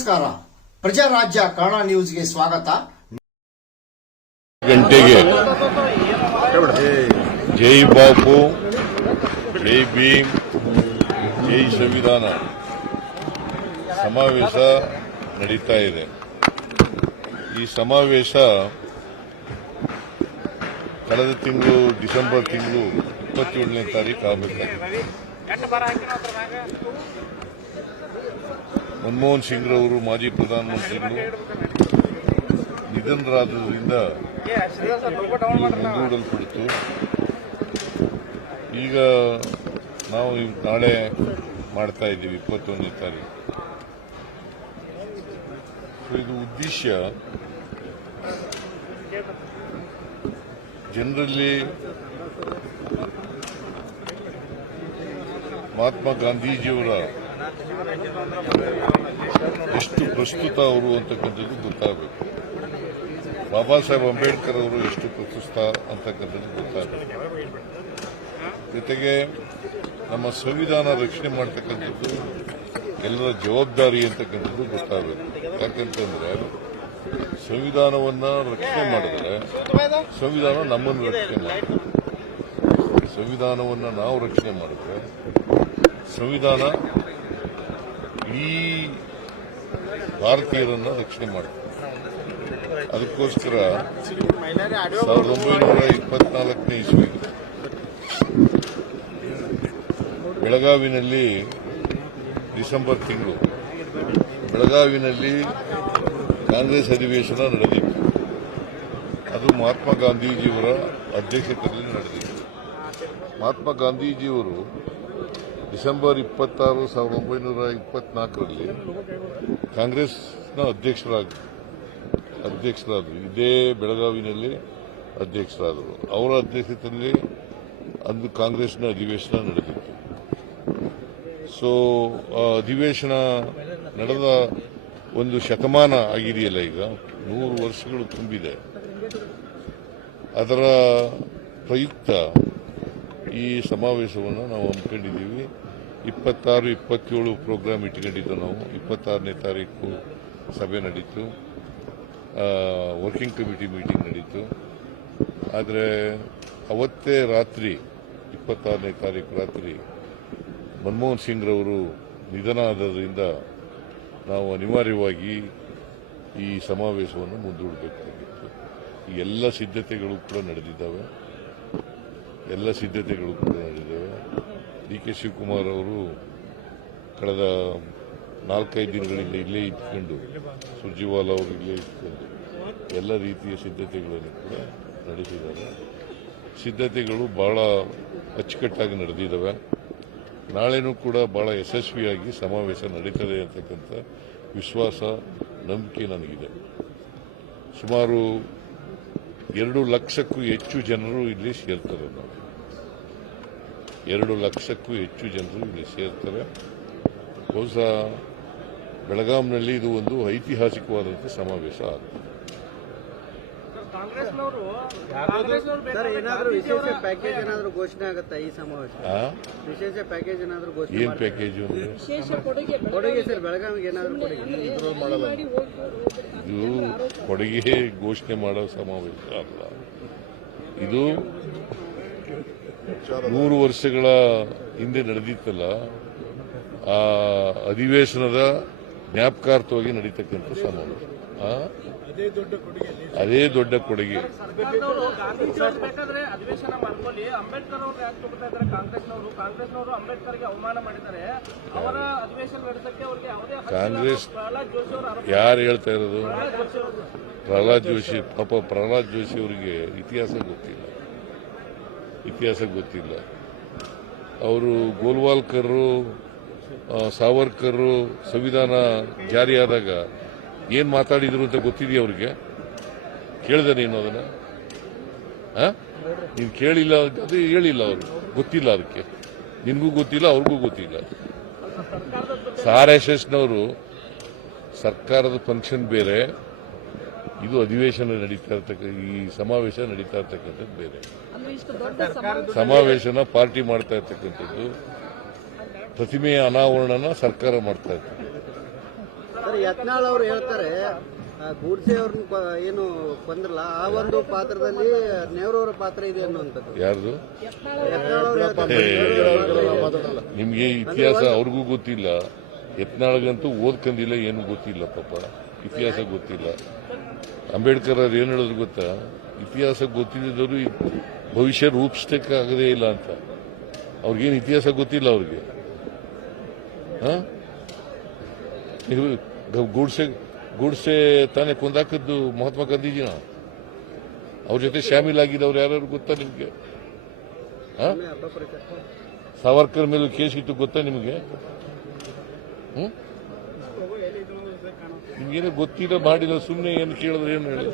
ನಮಸ್ಕಾರ. ಪ್ರಜಾರಾಜ್ಯ ಕನ್ನಡ ನ್ಯೂಸ್ಗೆ ಸ್ವಾಗತ. ಗಂಟೆಗೆ. ಜೈ ಬಾಪು, ಜೈ ಭೀಮ್, ಜೈ ಸಂವಿಧಾನ. ಸಮಾವೇಶ ನಡೀತಾ ಇದೆ. ಈ ಸಮಾವೇಶ ಕಳೆದ ತಿಂಗಳು, ಡಿಸೆಂಬರ್ ತಿಂಗಳು ಇಪ್ಪತ್ತೇಳನೇ ತಾರೀಕು ಆಗಬೇಕಾಗಿತ್ತು ಮನಮೋಹನ್ ಸಿಂಗ್ರವರು ಮಾಜಿ ಪ್ರಧಾನಮಂತ್ರಿಗಳು. ನಿಧನರಾದ್ರಿಂದ ಮುಂದೂಡಲ್ಪಡಿತು ಈಗ ನಾವು ನಾಳೆ ಮಾಡ್ತಾ ಇದ್ದೀವಿ, ಇಪ್ಪತ್ತೊಂದನೇ ತಾರೀಕು ಇದು ಉದ್ದೇಶ. ಜನರಲ್ಲಿ ಮಹಾತ್ಮ ಗಾಂಧೀಜಿಯವರ ಎಷ್ಟು ಪ್ರಸ್ತುತ ಅವರು ಅಂತಕ್ಕಂಥದ್ದು ಗೊತ್ತಾಗಬೇಕು. ಬಾಬಾ ಸಾಹೇಬ್ ಅಂಬೇಡ್ಕರ್ ಅವರು ಎಷ್ಟು ಪ್ರಸ್ತುತ ಅಂತಕ್ಕಂಥದ್ದು ಗೊತ್ತಾಗಬೇಕು. ಜೊತೆಗೆ ನಮ್ಮ ಸಂವಿಧಾನ ರಕ್ಷಣೆ ಮಾಡ್ತಕ್ಕಂಥದ್ದು ಎಲ್ಲರ ಜವಾಬ್ದಾರಿ ಅಂತಕ್ಕಂಥದ್ದು ಗೊತ್ತಾಗಬೇಕು. ಯಾಕಂತಂದ್ರೆ ಸಂವಿಧಾನವನ್ನ ರಕ್ಷಣೆ ಮಾಡಿದ್ರೆ ಸಂವಿಧಾನ ನಮ್ಮನ್ನು ರಕ್ಷಣೆ ಮಾಡುತ್ತೆ ಸಂವಿಧಾನವನ್ನು ನಾವು ರಕ್ಷಣೆ ಮಾಡಿದ್ರೆ ಸಂವಿಧಾನ ಇಡೀ ಭಾರತೀಯರನ್ನ ರಕ್ಷಣೆ ಮಾಡ್ತಾರೆ ಅದಕ್ಕೋಸ್ಕರ ಸಾವಿರದ ಒಂಬೈನೂರ ಇಪ್ಪತ್ನಾಲ್ಕನೇ ಇಸ್ವಿ ಬೆಳಗಾವಿನಲ್ಲಿ ಡಿಸೆಂಬರ್ ತಿಂಗಳು ಬೆಳಗಾವಿನಲ್ಲಿ ಕಾಂಗ್ರೆಸ್ ಅಧಿವೇಶನ ನಡೆದಿತ್ತು. ಅದು ಮಹಾತ್ಮ ಗಾಂಧೀಜಿಯವರ ಅಧ್ಯಕ್ಷತೆಯಲ್ಲಿ ನಡೆದಿತ್ತು. ಮಹಾತ್ಮ ಗಾಂಧೀಜಿಯವರು ಡಿಸೆಂಬರ್ ಇಪ್ಪತ್ತಾರು ಸಾವಿರದ ಒಂಬೈನೂರ ಇಪ್ಪತ್ನಾಲ್ಕರಲ್ಲಿ ಕಾಂಗ್ರೆಸ್ನ ಅಧ್ಯಕ್ಷರಾಗಿ, ಅಧ್ಯಕ್ಷರಾದರು, ಇದೇ ಬೆಳಗಾವಿನಲ್ಲಿ ಅಧ್ಯಕ್ಷರಾದರು. ಅವರ ಅಧ್ಯಕ್ಷತೆಯಲ್ಲಿ ಅಂದು ಕಾಂಗ್ರೆಸ್ನ ಅಧಿವೇಶನ ನಡೆದಿತ್ತು. ಸೊ ಅಧಿವೇಶನ ನಡೆದ ಒಂದು ಶತಮಾನ ಆಗಿದೆಯಲ್ಲ ಈಗ? ನೂರು ವರ್ಷಗಳು ತುಂಬಿದೆ. ಅದರ ಪ್ರಯುಕ್ತ ಈ ಸಮಾವೇಶವನ್ನು ನಾವು ಹಮ್ಮಿಕೊಂಡಿದ್ದೀವಿ. ಇಪ್ಪತ್ತಾರು, ಇಪ್ಪತ್ತೇಳು ಪ್ರೋಗ್ರಾಮ್ ಇಟ್ಕೊಂಡಿದ್ದು ನಾವು. ಇಪ್ಪತ್ತಾರನೇ ತಾರೀಕು ಸಭೆ ನಡೀತು. ವರ್ಕಿಂಗ್ ಕಮಿಟಿ ಮೀಟಿಂಗ್ ನಡೀತು. ಆದರೆ ಅವತ್ತೇ ರಾತ್ರಿ, ಇಪ್ಪತ್ತಾರನೇ ತಾರೀಕು ರಾತ್ರಿ ಮನಮೋಹನ್ ಸಿಂಗ್ರವರು ನಿಧನ ಆದದ್ರಿಂದ ನಾವು ಅನಿವಾರ್ಯವಾಗಿ ಈ ಸಮಾವೇಶವನ್ನು ಮುಂದೂಡಬೇಕಾಗಿತ್ತು. ಈ ಎಲ್ಲ ಸಿದ್ಧತೆಗಳು ಕೂಡ ನಡೆದಿದ್ದಾವೆ. ಎಲ್ಲ ಸಿದ್ಧತೆಗಳು ಕೂಡ ನಡೆದಿದ್ದಾವೆ. ಡಿ ಕೆ ಶಿವಕುಮಾರ್ ಅವರು ಕಳೆದ ನಾಲ್ಕೈದು ದಿನಗಳಿಂದ ಇಲ್ಲೇ ಇದ್ಕೊಂಡು ಸುರ್ಜಿವಾಲ ಅವರು ಇಲ್ಲೇ ಇಟ್ಕೊಂಡು ಎಲ್ಲ ರೀತಿಯ ಸಿದ್ಧತೆಗಳನ್ನು ಕೂಡ ನಡೆಸಿದ್ದಾರೆ. ಸಿದ್ಧತೆಗಳು ಬಹಳ ಅಚ್ಚುಕಟ್ಟಾಗಿ ನಡೆದಿದ್ದಾವೆ. ನಾಳೆನೂ ಕೂಡ ಬಹಳ ಯಶಸ್ವಿಯಾಗಿ ಸಮಾವೇಶ ನಡೀತದೆ ಅಂತಕ್ಕಂಥ ವಿಶ್ವಾಸ, ನಂಬಿಕೆ ನನಗಿದೆ. ಸುಮಾರು ಎರಡು ಲಕ್ಷಕ್ಕೂ ಹೆಚ್ಚು ಜನರು ಇಲ್ಲಿ ಸೇರ್ತಾರೆ. ನಾವು ಎರಡು ಲಕ್ಷಕ್ಕೂ ಹೆಚ್ಚು ಜನರು ಇಲ್ಲಿ ಸೇರ್ತಾರೆ. ಬಹುಶಃ ಬೆಳಗಾಂನಲ್ಲಿ ಇದು ಒಂದು ಐತಿಹಾಸಿಕವಾದಂಥ ಸಮಾವೇಶ ಆಗುತ್ತೆ. ಕಾಂಗ್ರೆಸ್ನವರು ಸರ್ ಏನಾದರೂ ವಿಶೇಷ ಪ್ಯಾಕೇಜ್ ಏನಾದರೂ ಘೋಷಣೆ ಆಗುತ್ತಾ ಈ ಸಮಾವೇಶ? ವಿಶೇಷ ಪ್ಯಾಕೇಜ್ ಏನಾದರೂ ಘೋಷಣೆ ಏನ್? ಪ್ಯಾಕೇಜು ಇದು ಕೊಡುಗೆ ಘೋಷಣೆ ಮಾಡೋ ಸಮಾವೇಶ ಅಲ್ಲ. ಇದು ನೂರು ವರ್ಷಗಳ ಹಿಂದೆ ನಡೆದಿತ್ತಲ್ಲ, ಆ ಅಧಿವೇಶನದ ಜ್ಞಾಪಕಾರ್ಥವಾಗಿ ನಡೀತಕ್ಕಂಥ ಸಮಾವೇಶ? ಅದೇ ದೊಡ್ಡ ಕೊಡುಗೆ. ಕಾಂಗ್ರೆಸ್ ಯಾರು ಹೇಳ್ತಾ ಇರೋದು ಪ್ರಹ್ಲಾದ್ ಜೋಶಿ, ಪಾಪ ಪ್ರಹ್ಲಾದ್ ಜೋಶಿ ಅವರಿಗೆ ಇತಿಹಾಸ ಗೊತ್ತಿಲ್ಲ ಇತಿಹಾಸ ಗೊತ್ತಿಲ್ಲ. ಅವರು ಗೋಲ್ವಾಲ್ಕರ್ ಸಾವರ್ಕರ್, ಸಂವಿಧಾನ ಜಾರಿಯಾದಾಗ ಏನ್ ಮಾತಾಡಿದ್ರು ಅಂತ ಗೊತ್ತಿದೆಯಾ ಅವ್ರಿಗೆ? ಕೇಳಿದೆ ನೀನು ಅದನ್ನ? ನೀನು ಕೇಳಿಲ್ಲ ಅದು ಹೇಳಿಲ್ಲ ಅವರು. ಗೊತ್ತಿಲ್ಲ ಅದಕ್ಕೆ. ನಿನಗೂ ಗೊತ್ತಿಲ್ಲ, ಅವ್ರಿಗೂ ಗೊತ್ತಿಲ್ಲ. ಆರ್ ಎಸ್ ಎಸ್ನವರು, ಸರ್ಕಾರದ ಫಂಕ್ಷನ್ ಬೇರೆ, ಇದು ಅಧಿವೇಶನ ನಡೀತಾ ಇರ್ತಕ್ಕ, ಈ ಸಮಾವೇಶ ನಡೀತಾ ಇರ್ತಕ್ಕಂಥದ್ದು ಬೇರೆ. ಸಮಾವೇಶನ ಪಾರ್ಟಿ ಮಾಡ್ತಾ ಇರ್ತಕ್ಕಂಥದ್ದು. ಪ್ರತಿಮೆಯ ಅನಾವರಣನ ಸರ್ಕಾರ ಮಾಡ್ತಾ ಇತ್ತು. ಸರ್ ಯತ್ನಾಳ್ ಅವರು ಹೇಳ್ತಾರೆ ಗೂಡ್ಸೆ ಅವ್ರನ್ನ ಏನು ಕೊಂದ್ರಲ್ಲ ಆ ಒಂದು ಪಾತ್ರದಲ್ಲಿ ನೆಹರು ಪಾತ್ರ ಇದೆ ಅನ್ನುವಂಥದ್ದು. ಯಾರ್ದು. ನಿಮ್ಗೆ ಇತಿಹಾಸ ಅವ್ರಿಗೂ ಗೊತ್ತಿಲ್ಲ. ಯತ್ನಾಳ್ಗಂತೂ ಓದ್ಕಂದಿಲ್ಲ ಏನು ಗೊತ್ತಿಲ್ಲ ಪಾಪ. ಇತಿಹಾಸ ಗೊತ್ತಿಲ್ಲ. ಅಂಬೇಡ್ಕರ್ ಅವ್ರು ಏನು ಹೇಳಿದ್ರು ಗೊತ್ತಾ? ಇತಿಹಾಸ ಗೊತ್ತಿಲ್ಲದವರು ಈ ಭವಿಷ್ಯ ರೂಪಿಸ್ತಕ್ಕೆ ಆಗದೇ ಇಲ್ಲ ಅಂತ. ಅವ್ರಿಗೇನು ಇತಿಹಾಸ ಗೊತ್ತಿಲ್ಲ ಅವ್ರಿಗೆ? ಗುಡ್ಸೆ, ಗೂಡ್ಸೆ ತಾನೇ ಕೊಂದಾಕದ್ದು ಮಹಾತ್ಮ ಗಾಂಧೀಜಿನ. ಅವ್ರ ಜೊತೆ ಶಾಮೀಲಾಗಿದ್ದವ್ರು ಯಾರು ಗೊತ್ತಾ ನಿಮ್ಗೆ. ಸಾವರ್ಕರ್ ಮೇಲೆ ಕೇಸ್ ಇತ್ತು ಗೊತ್ತಾ ನಿಮಗೆ? ನಿಮ್ಗೇನೋ ಗೊತ್ತಿಲ್ಲ, ಮಾಡಿಲ್ಲ ಸುಮ್ಮನೆ ಏನು ಕೇಳಿದ್ರೆ ಏನು ಹೇಳಿ?